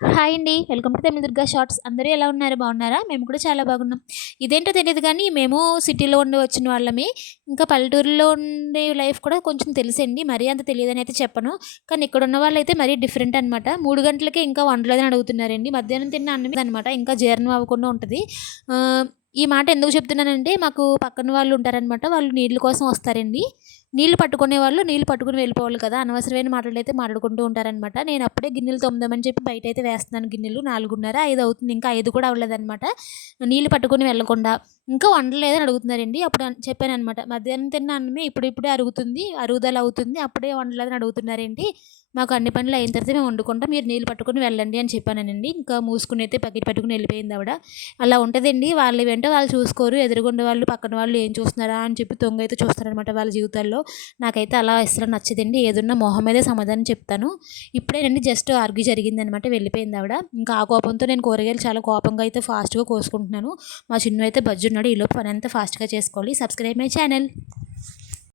Hi అండి. Welcome to Tamil Durga shorts. అందరూ ఎలా ఉన్నారు? బాగున్నారా? మేము కూడా చాలా బాగున్నాం. ఇదేంటో తెలియదు కానీ మేము సిటీలో ఉండి వచ్చిన వాళ్ళమే. ఇంకా పల్లెటూరులో ఉండే లైఫ్ కూడా కొంచెం తెలుసండి. మరీ అంత తెలియదని అయితే చెప్పను. కానీ ఇక్కడ ఉన్న వాళ్ళు అయితే మరీ డిఫరెంట్ అనమాట మూడు గంటలకే ఇంకా వండలేదని అడుగుతున్నారండి. మధ్యాహ్నం తిన్న అన్నమే అనమాట ఇంకా జీర్ణం అవ్వకుండా ఉంటుంది. ఈ మాట ఎందుకు చెప్తున్నానంటే మాకు పక్కన వాళ్ళు ఉంటారనమాట వాళ్ళు నీళ్ళ కోసం వస్తారండి. నీళ్ళు పట్టుకునే వాళ్ళు నీళ్ళు పట్టుకుని వెళ్ళిపోవాలి కదా. అనవసరమైన మాటలు అయితే మాట్లాడుకుంటూ ఉంటారనమాట నేను అప్పుడే గిన్నెలు తొమ్మిదామని చెప్పి బయట అయితే వేస్తున్నాను గిన్నెలు. నాలుగున్నర ఐదు అవుతుంది. ఇంకా ఐదు కూడా అవ్వలేదన్నమాట. నీళ్ళు పట్టుకుని వెళ్ళకుండా. ఇంకా వండలేదని అడుగుతున్నారండి. అప్పుడు చెప్పాను అనమాట మధ్యాహ్నం తిన్న అన్నమే ఇప్పుడు ఇప్పుడే అరుగుతుంది. అరుగుదల అవుతుంది. అప్పుడే వండలేదని అడుగుతున్నారేంటి? మాకు అన్ని పనులు అయిన తర్వాత మేము వండుకుంటాం. మీరు నీళ్ళు పట్టుకుని వెళ్ళండి అని చెప్పానండి ఇంకా మూసుకుని అయితే పక్కన పట్టుకుని వెళ్ళిపోయింది ఆవిడ. అలా ఉంటుందండి. వాళ్ళు వెంట వాళ్ళు చూసుకోరు. ఎదురుగుండే వాళ్ళు పక్కన వాళ్ళు ఏం చూస్తున్నారా అని చెప్పి తొంగ అయితే చూస్తారనమాట వాళ్ళ జీవితాల్లో. నాకైతే అలా అసలు నచ్చదండి. ఏదున్నా మొహం మీదే సమాధానం చెప్తాను. ఇప్పుడేనండి జస్ట్ ఆర్గ్యూ జరిగిందనమాట వెళ్ళిపోయింది ఆవిడ. ఇంకా ఆ కోపంతో నేను కూరగాయలు చాలా కోపంగా అయితే ఫాస్ట్గా కోసుకుంటున్నాను. మా చిన్ను అయితే బజ్జున్నాడు ఈలోపు పని అంతా ఫాస్ట్గా చేసుకోవాలి. Subscribe my channel